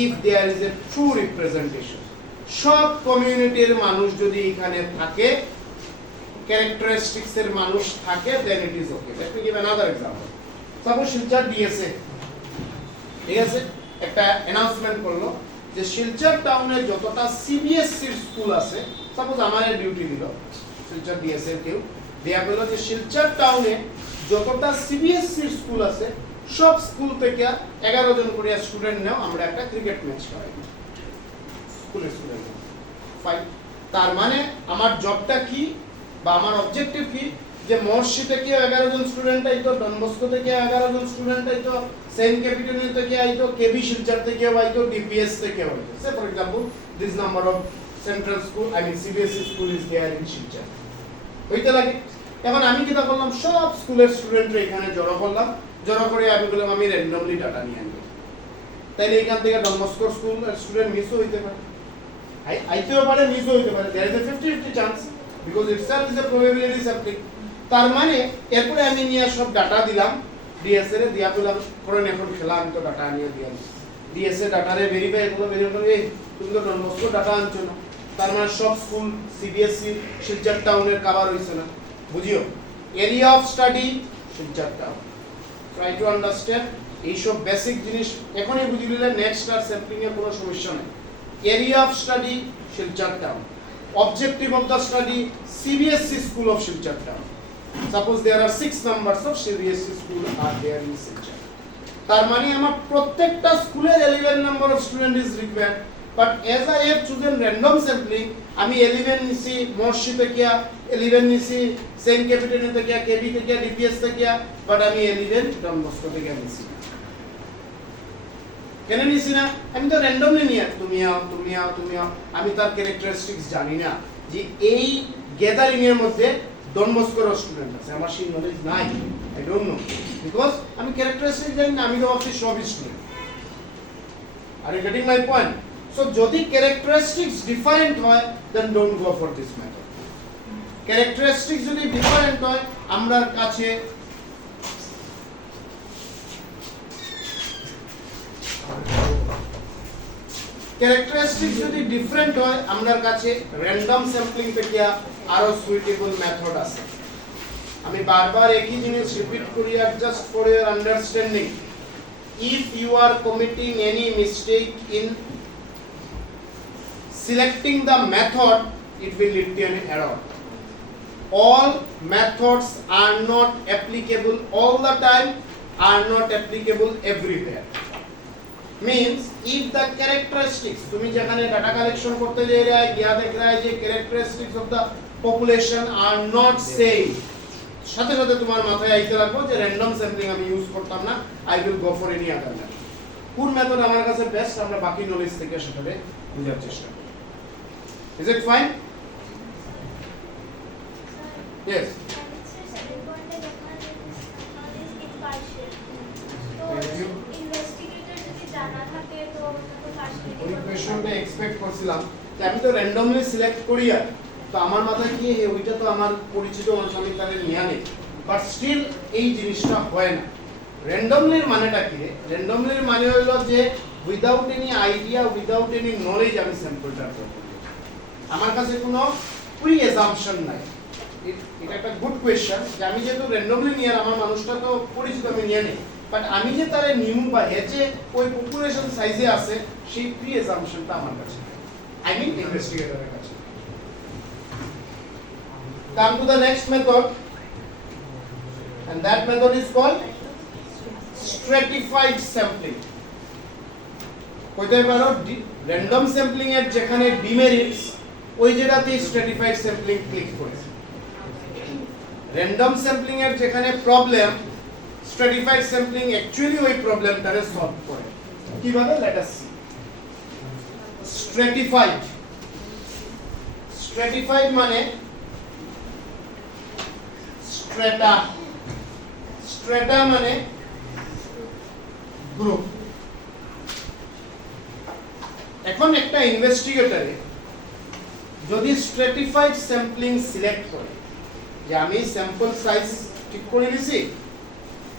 if there is a true representation. সব কমিউনিটির মানুষ যদি এখানে থাকে, characteristics এর মানুষ থাকে, then it is okay. Let me give another example. Suppose Silchar DSA, ঠিক আছে, একটা অ্যানাউন্সমেন্ট করলো যে শিলচর টাউনে যতটা সিবিএসসি স্কুল আছে, সাপোজ আমার ডিউটি দিল শিলচর ডিএসএ কেউ দেয়া বলল যে শিলচর টাউনে যতটা সিবিএসসি স্কুল আছে সব স্কুল থেকে 11 জন করে স্টুডেন্ট নাও, আমরা একটা ক্রিকেট ম্যাচ করাই স্কুলের স্টুডেন্ট। ফাইন, তার মানে আমার জবটা কি বা আমার অবজেক্টিভ কি, যে মহর্ষি থেকে 11 জন স্টুডেন্ট আইতো, ডন বস্কো থেকে 11 জন স্টুডেন্ট আইতো, সেন্ট ক্যাপিটাল থেকে আইতো, কেবি শিলচর থেকে আইতো, ডিপিএস থেকে আইতো। Say for example this number of central school I mean CBSE school is there in Silchar, হইতে লাগে। এখন আমি কিটা করলাম, সব স্কুলের স্টুডেন্টরা এখানে জড়ো করলাম, জড়ো করে আমি বললাম আমি র্যান্ডমলি ডাটা নিয়ে আনবো। তাইলে এখান থেকে ডন বস্কো স্কুল স্টুডেন্ট মিসও হইতে পারে, আইতেও পারে, মিসও হইতে পারে, there is a 50-50 chance because itself is a probability sampling. তার মানে এরপরে আমি নিয়ে সব ডাটা দিলাম ডিএসএ রে, দিয়া পেলাম করেন এখন খেলা, আমি তো ডাটা নিয়ে দিলাম ডিএসএ ডাটারে ভেরিফাই করলো, ভেরিফাই করলো এই তুমি তো ডন বস্কো ডাটা আনছো না, তার মানে সব স্কুল সিবিএসই শিলচর টাউনের কভার হইছে না। বুঝিও area of study Silchar town, try to understand এইসব বেসিক জিনিস এখনই বুঝে নিলে নেক্সট আর স্যাম্পলিং এর কোনো সমস্যা নাই। Area of study Silchar town, objective of the study CBSE school of Silchar town. Suppose there are 6 numbers of CBSE school are there in Silchar. তার মানে আমার প্রত্যেকটা স্কুলের 11 number of student is required, but as I have chosen random sampling, আমি 11 নিছি মহর্ষি থেকে, 11 নিছি সেন্ট ক্যাপিটাল থেকে, কেবি থেকে, ডিপিএস থেকে, বাট আমি 11 ডন বস্কো থেকে নিছি। কেন নিছি না? আমি তো র্যান্ডমলি নিয়ে তুমি আও তুমি আও তুমি আও, আমি তার ক্যারেক্টারিস্টিক্স জানি না যে এই গ্যাদারিং এর মধ্যে ডন বস্কোর স্টুডেন্ট আছে, আমার সেই নলেজ নাই, আই ডোন্ট নো, বিকজ আমি ক্যারেক্টারিস্টিক্স জানি না, আমি তো ভাবছি সব student. Are you getting my point? So যদি ক্যারেক্টারিস্টিক্স ডিফারেন্ট হয় then don't go for this method. Characteristics যদি ডিফারেন্ট হয় আমার কাছে ক্যারেক্টারিস্টিক্স যদি ডিফারেন্ট হয় আমার কাছে র্যান্ডম স্যাম্পলিং থেকে আরো সুইটেবল মেথড আছে। আমি বারবার একই জিনিস রিপিট করি আর just for your understanding, if you are committing any mistake in selecting the method it will lead to an error. All methods are not applicable all the time, are not applicable everywhere. Means if the characteristics তুমি যেখানে ডাটা কালেকশন করতে গিয়া দেখ रहा है যে characteristics of the population are not same, সাথে সাথে তোমার মাথায় আইতে লাগবে যে random sampling আমি ইউজ করতাম না, I will go for any other method. কোন মেথড আমার কাছে বেস্ট আমরা বাকি নলেজ থেকে সেটাকে বোঝার চেষ্টা করি। Is it fine? Yes. কোয়েশ্চনটা এক্সপেক্ট করছিলাম যে আমি তো র্যান্ডমলি সিলেক্ট করি, আর তো আমার মাথায় কি ওইটা তো আমার পরিচিত মানুষ, আমি তাদের নিয়ে নেই, বাট স্টিল এই জিনিসটা হয় না। র্যান্ডমলির মানেটা কি? র্যান্ডমলির মানে হলো যে without any idea, without any knowledge আমি স্যাম্পলটা করব, আমার কাছে কোনো প্রি অ্যাজাম্পশন নাই। এটা একটা গুড কোয়েশ্চন যে আমি যেহেতু র্যান্ডমলি নিয়ে, আমার মানুষটা তো পরিচিত, আমি নিয়ে নেই, বাট আমি যে তারে নিউ বা যে ওই পপুলেশন সাইজে আছে সেই প্রি অ্যাজাম্পশনটা আমার কাছে, আই মিন ইনভেস্টিগেটরের কাছে। Come to the next method, and that method is called stratified sampling. কইতে পারো র্যান্ডম স্যাম্পলিং এর যেখানে ডিমেরিটস ওই জায়গাতে স্ট্র্যাটিফাইড স্যাম্পলিং ক্লিক করে, র্যান্ডম স্যাম্পলিং এর যেখানে প্রবলেম স্ট্র্যাটিফাইড স্যাম্পলিং অ্যাকচুয়ালি ওই প্রবলেমটারে সলভ করে। কিভাবে? Let us see. স্ট্র্যাটিফাইড মানে স্ট্রেটা মানে গ্রুপ। এখন একটা ইনভেস্টিগেটরে যদি স্ট্র্যাটিফাইড স্যাম্পলিং সিলেক্ট করে যে আমি স্যাম্পল সাইজ ঠিক করে নিছি,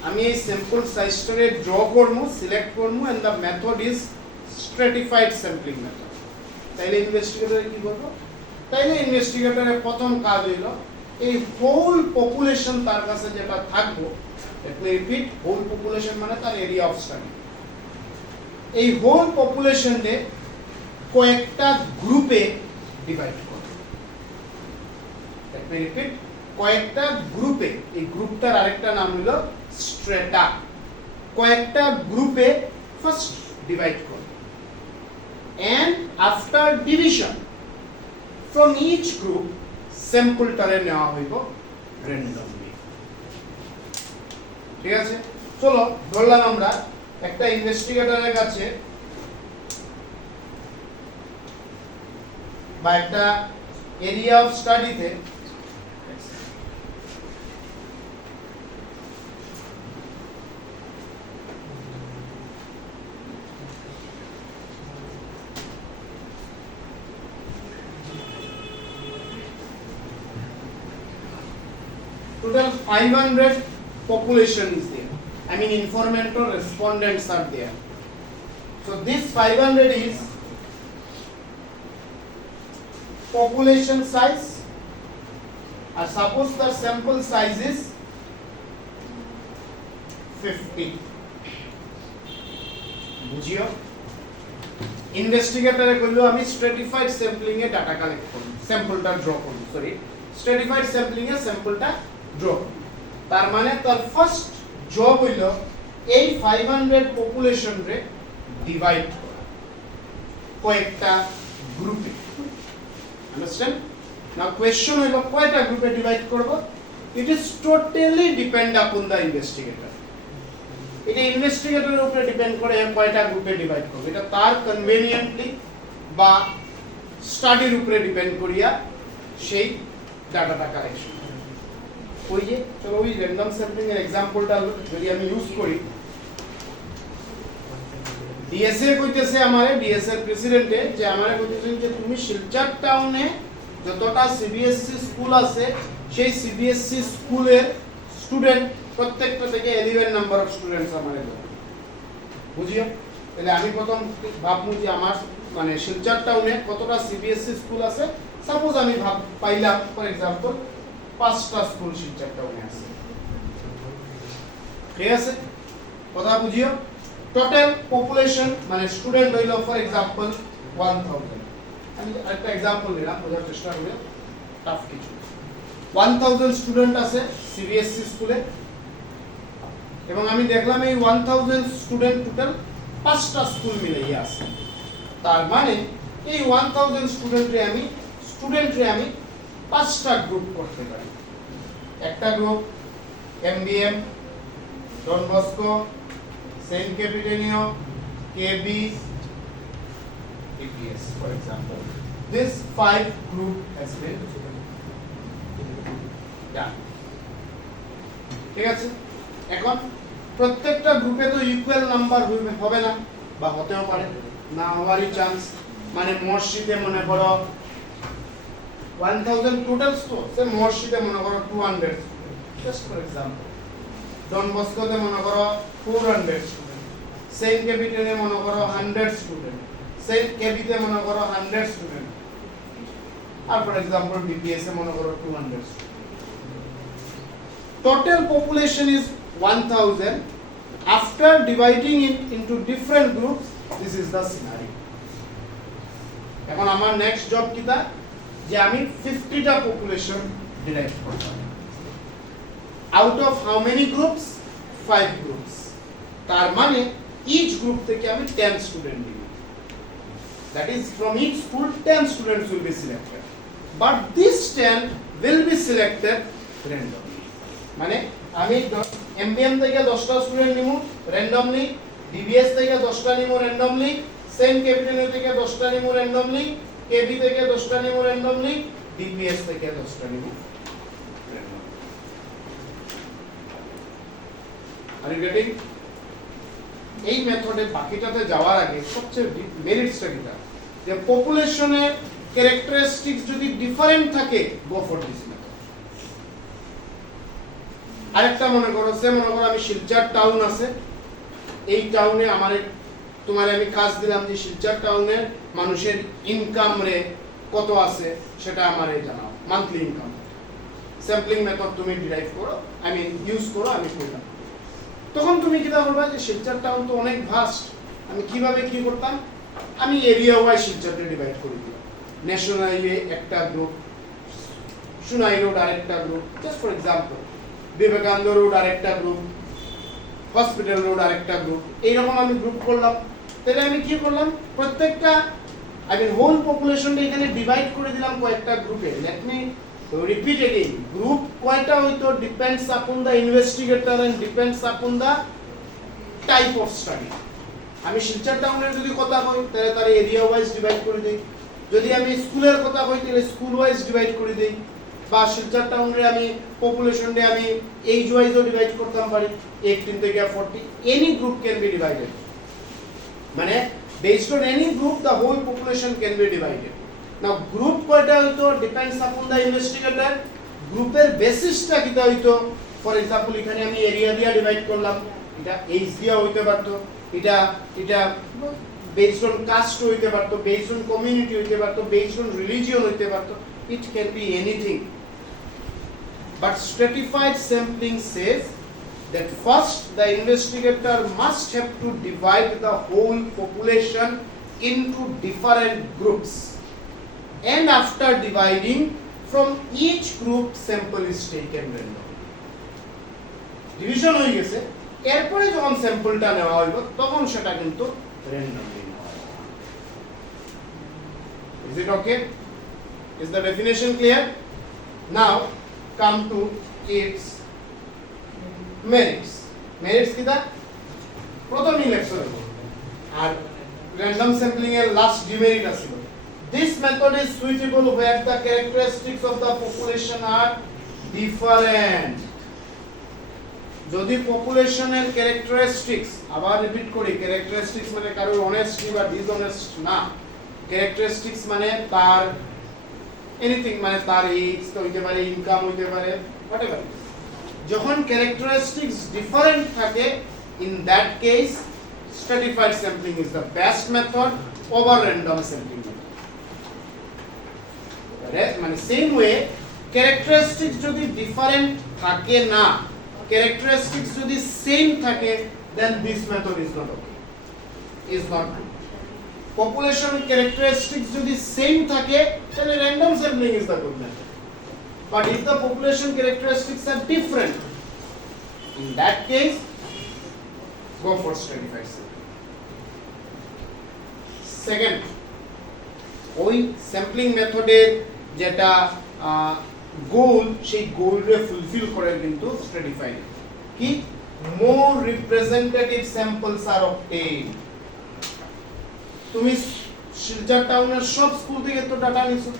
আমি এই স্যাম্পল সাইজটারে ড্র করব, সিলেক্ট করব, and the method is stratified sampling method. তাইলে ইনভেস্টিগেটর কি করব? তাইলে ইনভেস্টিগেটরের প্রথম কাজ হইল এই হোল পপুলেশন তার কাছে যেটা থাকবো, let me repeat, whole population মানে তার এরিয়া অফ স্টাডি, এই হোল পপুলেশনকে কয়েকটা গ্রুপে ডিভাইড করে। let me repeat, কয়েকটা গ্রুপে, এই গ্রুপটার আরেকটা নাম হলো স্ট্রেটা, কয়েকটা গ্রুপে ফার্স্ট ডিভাইড করে, and after division from each group sample টারে নেওয়া হইব randomly ঠিক আছে চলো ধরলাম আমরা একটা ইনভেস্টিগেটরের কাছে বা একটা area of স্টাডিতে total 500 population is there. I mean informant or respondents are there. So this 500 is population size. And suppose the sample size is 50. বুঝিও ইনভেস্টিগেটরে কইলো আমি স্ট্র্যাটিফাইড স্যাম্পলিং এ ডাটা কালেক্ট করব স্যাম্পলটা ড্র করব সরি স্ট্র্যাটিফাইড স্যাম্পলিং এ স্যাম্পলটা ড্র তার মানে তার ফার্স্ট জব হইলো এই 500 পপুলেশন রে ডিভাইড করা কয়েকটা গ্রুপে আন্ডারস্ট্যান্ড নাও কোশ্চেন হইলো কয়টা গ্রুপে ডিভাইড করব ইট ইজ টোটালি ডিপেন্ড আপন দা ইনভেস্টিগেটর এটা ইনভেস্টিগেটরের উপরে ডিপেন্ড করে কয়টা গ্রুপে ডিভাইড করবে এটা তার কনভেনিয়েন্টলি বা স্টাডির উপরে ডিপেন্ড করিয়া সেই ডাটাটা কালেকশন ওই যে চলো ওই র্যান্ডম স্যাম্পলিং এর एग्जांपलটা যদি আমি ইউজ করি ডিএসএ কইতেছে আমারে ডিএসএ প্রেসিডেন্টে যে আমারে কইতেছেন যে তুমি শিলচর টাউনে যতটা সিবিএসসি স্কুল আছে সেই সিবিএসসি স্কুলের স্টুডেন্ট প্রত্যেকটা থেকে 11 নাম্বার অফ স্টুডেন্টস আমারে দাও বুঝিও তাহলে আমি প্রথম ভাবমু যে আমার মানে শিলচর টাউনে কতটা সিবিএসসি স্কুল আছে সাপোজ আমি ভাব পাইলাম ফর एग्जांपल 5টা স্কুল শিলচর টাউনে আছে ঠিক আছে কথা বুঝিও টোটাল পপুলেশন মানে স্টুডেন্ট হইল ফর एग्जांपल 1000 আমি একটা एग्जांपल নিলাম বোঝার চেষ্টা করব টাফ কিছু 1000 স্টুডেন্ট আছে সিবিএসসি স্কুলে এবং আমি দেখলাম এই 1000 স্টুডেন্ট টোটাল 5টা স্কুল মিলাইয়া আছে তার মানে এই 1000 স্টুডেন্টরে আমি 5টা গ্রুপ করতে পারি একটা group MBM Don Bosco Saint Capitanio KB APS for example this 5 group has been done ঠিক আছে এখন প্রত্যেকটা গ্রুপে তো ইকুয়াল নাম্বার হবে না বা হতেও পারে না হওয়ারই চান্স মানে মসজিদে মনে করো 1000 টোটাল তো সে মসজিদে মনে করো 200 জাস্ট ফর एग्जांपल ডন বস্কোতে মনে করো 400 স্টুডেন্ট সেন্ট ক্যাপিটালে মনে করো 100 স্টুডেন্ট সেন্ট কেবিতে মনে করো 100 স্টুডেন্ট আর ফর एग्जांपल বিপিএস এ মনে করো 200 total population is 1000 after dividing it into different groups this is the scenario এখন আমার নেক্সট জব কিটা যে আমি 50টা পপুলেশন ডিরাইভ করব out of how many groups 5 groups তার মানে each গ্রুপ থেকে আমি 10 স্টুডেন্ট নিব that is from each school 10 students will be selected but this 10 will be selected randomly মানে আমি এমবিএম থেকে 10টা স্টুডেন্ট নিব randomly ডিবিএস থেকে 10টা নিব randomly সেন্ট ক্যাপিটাল থেকে 10টা নিব randomly কেবি থেকে 10টা নিব randomly ডিপিএস থেকে 10টা নিব randomly are you getting এই মেথডে বাকিটাতে যাওয়ার আগে সবচেয়ে মেরিটসটা কিটা যে পপুলেশনের ক্যারেক্টারিস্টিক্স যদি ডিফারেন্ট থাকে গো ফর দিস মেথড আরেকটা মনে করো আমি শিলচর টাউন আছে এই টাউনে তোমারে আমি কাজ দিলাম যে শিলচর টাউনের মানুষের ইনকাম রে কত আছে সেটা আমারে জানাও মান্থলি ইনকাম স্যাম্পলিং মেথড তুমি ডিরাইভ করো ইউজ করো আমি কইলাম তখন তুমি কিটা করবা যে শিলচর টাউন তো অনেক ভাস্ট আমি কিভাবে কি করতাম আমি এরিয়া ওয়াইজ শিলচরকে ডিভাইড করে দিলাম ন্যাশনাল হাইওয়ে একটা গ্রুপ সুনাই রোড আরেকটা group just for example Vivekananda road আরেকটা গ্রুপ হসপিটাল রোড আরেকটা গ্রুপ এইরকম আমি গ্রুপ করলাম তাহলে আমি কি করলাম প্রত্যেকটা I mean whole population এখানে ডিভাইড করে দিলাম কয়েকটা গ্রুপে। Let me repeat again. Group কয়টা হইতো depends upon the investigator and depends upon the type of study. আমি শিলচর টাউনের যদি কথা কই তাহলে তার এরিয়া ওয়াইজ ডিভাইড করে দেই, যদি আমি স্কুলের কথা কই তাহলে স্কুল ওয়াইজ ডিভাইড করে দেই, বা শিলচর টাউনে আমি পপুলেশনে আমি এজ ওয়াইজও ডিভাইড করতাম পারি 18 থেকে 40, any group can be divided, মানে based on any group the whole population can be divided. Now group কয়টা হইতো depends upon the investigator, গ্রুপের বেসিসটা কিটা হইতো, ফর एग्जांपल এখানে আমি এরিয়া দিয়া ডিভাইড করলাম, এটা এজ দিয়া হইতে পারতো, এটা based on caste হইতে পারতো, based on community হইতে পারতো, based on religion হইতে পারতো, it can be anything. But stratified sampling says that first the investigator must have to divide the whole population into different groups, and after dividing from each group sample is taken randomly. Division হয়ে গেছে, এরপরে যখন স্যাম্পলটা নেওয়া হইব তখন সেটা কিন্তু randomly নেওয়া হবে। Is it okay? Is the definition clear? Now come to its merits. Merits কিটা প্রথম ইলেকশনে আর random sampling এর লাস্ট ডিমেরিট আছে। This method is suitable where the characteristics of the population are different. যদি পপুলেশনের ক্যারেক্টারিস্টিক্স, আবার রিপিট করি, ক্যারেক্টারিস্টিক্স মানে কারোর অনেস্টি বা ডিসঅনেস্ট না, ক্যারেক্টারিস্টিক্স মানে তার এনিথিং, মানে তার এজ হইতে পারে, ইনকাম হইতে পারে, হোয়াটএভার। যখন ক্যারেক্টারিস্টিক্স ডিফারেন্ট থাকে, in that case stratified sampling is the best method over random sampling. মানে সেম ওয়ে ক্যারেক্টারিস্টিক্স যদি ডিফারেন্ট থাকে না, characteristics যদি same থাকে, then this method is not okay, is not good. Population characteristics যদি same থাকে, then random sampling is the good method. But if the population characteristics are different, in that case go for stratified sampling. Second, ওই স্যাম্পলিং মেথডের যেটা গোল, সেই গোলরে ফুলফিল করে কিন্তু স্ট্র্যাটিফাইড কি মোর রিপ্রেজেন্টেটিভ স্যাম্পলস আর অবটেইনড। তুমি শিলচর টাউনের সব স্কুল থেকে তো ডাটা নিছো,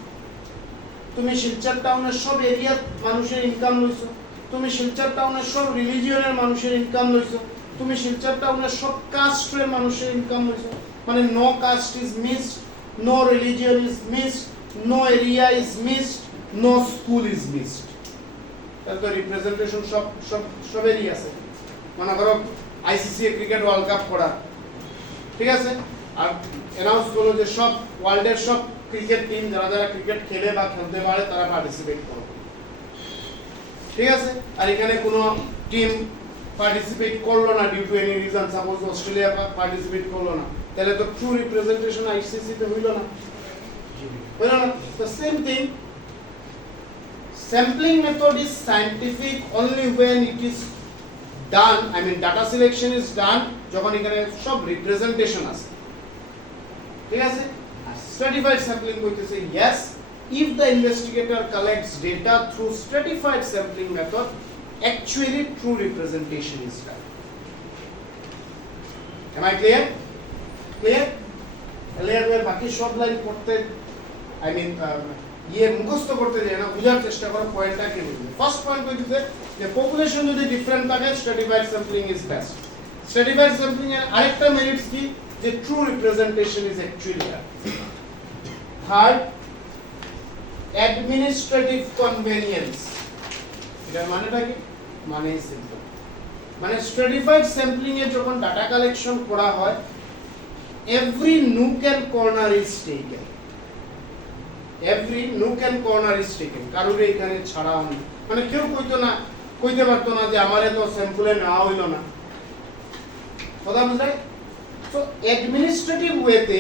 তুমি শিলচর টাউনের সব এরিয়ার মানুষের ইনকাম লইছো, তুমি শিলচর টাউনের সব রিলিজিয়নের মানুষের ইনকাম লইছো, তুমি শিলচর টাউনের সব কাস্টের মানুষের ইনকাম লইছো, মানে no caste is missed, no religion is missed, no area is missed, no school is missed. তাহলে তো রিপ্রেজেন্টেশন সবেরই আছে। মনে করো আইসিসি ক্রিকেট ওয়ার্ল্ড কাপ করা, ঠিক আছে, আর অ্যানাউন্স করলো যে সব ওয়ার্ল্ডের সব ক্রিকেট টিম যারা যারা ক্রিকেট খেলে বা খেলতে পারে তারা পার্টিসিপেট করবে, ঠিক আছে। আর এখানে কোনো টিম পার্টিসিপেট করলো না due to any reason, suppose Australia participate করলো না, তাহলে তো ট্রু রিপ্রেজেন্টেশন আইসিসি তে হইল না, হইল না। The same thing, sampling method is scientific only when it is done, I mean data selection is done যখন এখানে সব রিপ্রেজেন্টেশন আছে, ঠিক আছে। stratified sampling কইতেছে yes if the investigator collects data through stratified sampling method actually true representation is done. Am I clear? Clear? এর বাকি সব লাইন পড়তে I mean মুখস্থ করতে যায় না, বুঝার চেষ্টা করো পয়েন্টটা কি বুঝবে। ফার্স্ট পয়েন্ট কইতেছে যে পপুলেশন যদি ডিফারেন্ট থাকে stratified sampling is best. Stratified sampling এর আরেকটা মেরিটস কি, যে true representation is actually there. Third, administrative convenience. এটার মানেটা কি? মানে সিম্পল, মানে স্ট্র্যাটিফাইড স্যাম্পলিং এ যখন ডাটা কালেকশন করা হয়, every nook and corner is taken, every nook and corner is taken, কারোর এখানে ছাড়াও নেই, মানে কেউ কইতে পারতো না যে আমারে তো স্যাম্পলে নেওয়া হইল না, কথা বুঝলে? তো অ্যাডমিনিস্ট্রেটিভ ওয়েতে,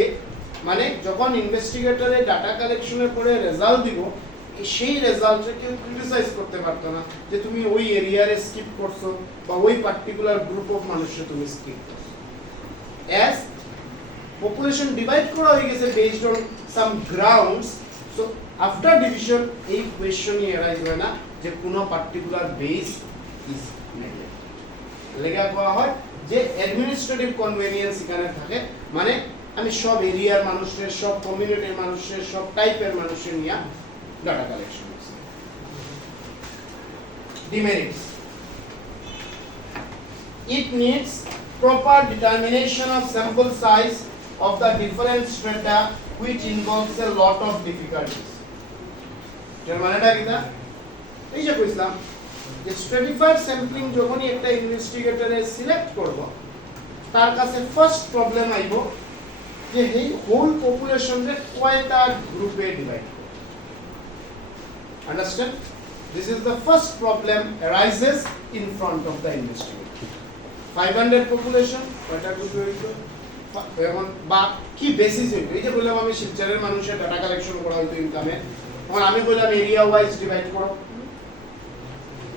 মানে যখন ইনভেস্টিগেটরে ডাটা কালেকশনের পরে রেজাল্ট দিব, সেই রেজাল্টকে কেউ ক্রিটিসাইজ করতে পারতো না যে তুমি ওই এরিয়ারে স্কিপ করছো বা ওই পার্টিকুলার গ্রুপ অফ মানুষকে তুমি স্কিপ করছো। অ্যাজ পপুলেশন ডিভাইড করা হয়ে গেছে based on some grounds, so after division এই কোয়েশ্চনই অ্যারাইজ হয় না যে কোনো পার্টিকুলার বেস ইজ নেগলেক্টেড। লেখা করা হয় যে অ্যাডমিনিস্ট্রেটিভ কনভেনিয়েন্স এখানে থাকে, মানে আমি সব এরিয়ার মানুষের, সব কমিউনিটির মানুষের, সব টাইপের মানুষের নিয়ে ডাটা কালেকশন করছি। Demerits. It needs proper determination of sample size of the different strata, which involves a lot of difficulties. এর মানেটা কি না? এই যে কইছিলাম যে স্ট্র্যাটিফাইড স্যাম্পলিং যখনই একটা ইনভেস্টিগেটরে সিলেক্ট করব, তার কাছে ফার্স্ট প্রবলেম আইব যে এই হোল পপুলেশনকে কয়টা গ্রুপে ডিভাইড করব। Understand? This is the first problem arises in front of the investigator. 500 population, কয়টা গ্রুপে হইতো? এখন বা কি বেসিস হইতো? এই যে বললাম আমি শিলচরের মানুষের ডাটা কালেকশন করা হইতো ইনকামে, তখন আমি বললাম এরিয়া ওয়াইজ ডিভাইড করো,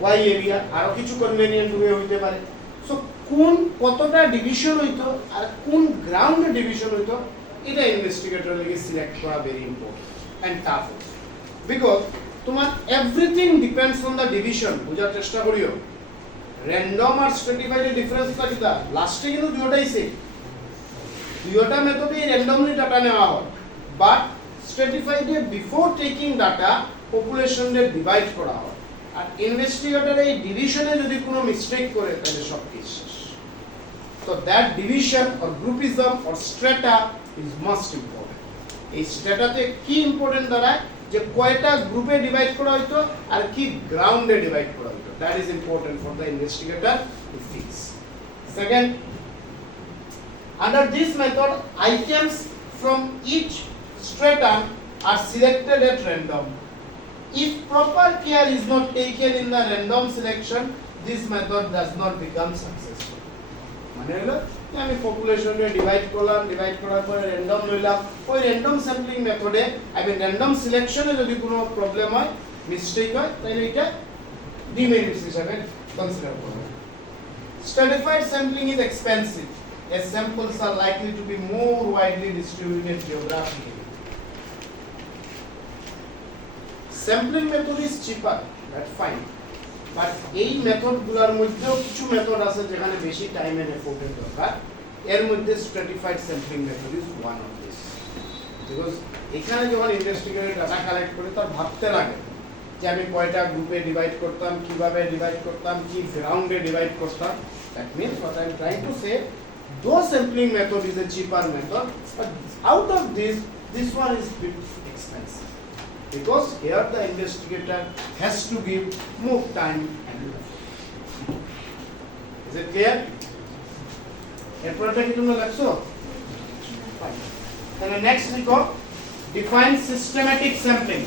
ওয়াই এরিয়া, আরো কিছু কনভেনিয়েন্ট ওয়ে হইতে পারে। সো কোন কতটা ডিভিশন হইতো আর কোন গ্রাউন্ডে ডিভিশন হইতো, এটা ইনভেস্টিগেটর লাগে সিলেক্ট করা very important and tough, because তোমার everything depends on the division. বুঝার চেষ্টা করিও, র্যান্ডম আর স্ট্র্যাটিফাইডের ডিফারেন্সটা কিটা, লাস্টে কিন্তু দুটোটাই সেম, দুটোটা মেথডেই র্যান্ডমলি ডাটা নেওয়া হয়, বাট স্ট্র্যাটিফাইডে বিফোর টেকিং ডাটা পপুলেশনে ডিভাইড করা হয়, আর ইনভেস্টিগেটর এই ডিভিশনে যদি কোনো মিস্টেক করে তাহলে সব কিছু শেষ। তো that division or groupism or strata is most important. এই স্ট্র্যাটাতে কি ইম্পর্টেন্ট দাঁড়ায় যে কয়টা গ্রুপে ডিভাইড করা হইতো আর কি গ্রাউন্ডে ডিভাইড করা হইতো, that is important for the investigator to fix. Second, under this method items from each stratum are selected at random. If proper care is not taken in the random selection, this method does not become successful. মানে হলো যে আমি পপুলেশনে ডিভাইড করলাম, ডিভাইড করার পরে র্যান্ডম নিলাম, ওই র্যান্ডম স্যাম্পলিং মেথডে আমি র্যান্ডম সিলেকশনে যদি কোনো প্রবলেম হয়, মিস্টেক হয়, তাহলে এটা ডিমেরিটস হিসাবে কনসিডার করব। Stratified sampling is expensive as samples are likely to be more widely distributed geographically. Sampling method is cheaper, that's fine, but এই মেথডগুলোর মধ্যেও কিছু মেথড আছে যেখানে বেশি টাইম এন্ড এফোর্টের দরকার, এর মধ্যে stratified sampling method is one of this. Because এখানে যখন ইনভেস্টিগেটর ডাটা কালেক্ট করে তার ভাবতে লাগে যে আমি কয়টা গ্রুপে ডিভাইড করতাম, কিভাবে ডিভাইড করতাম, কি গ্রাউন্ডে ডিভাইড করতাম। That means what I am trying to say, though sampling method is a cheaper method, but out of this one is bit expensive, because here the investigator has to give more time and effort. Is it clear? এরপরটা কি তোমরা দেখছো? Fine. Then next we go define systematic sampling.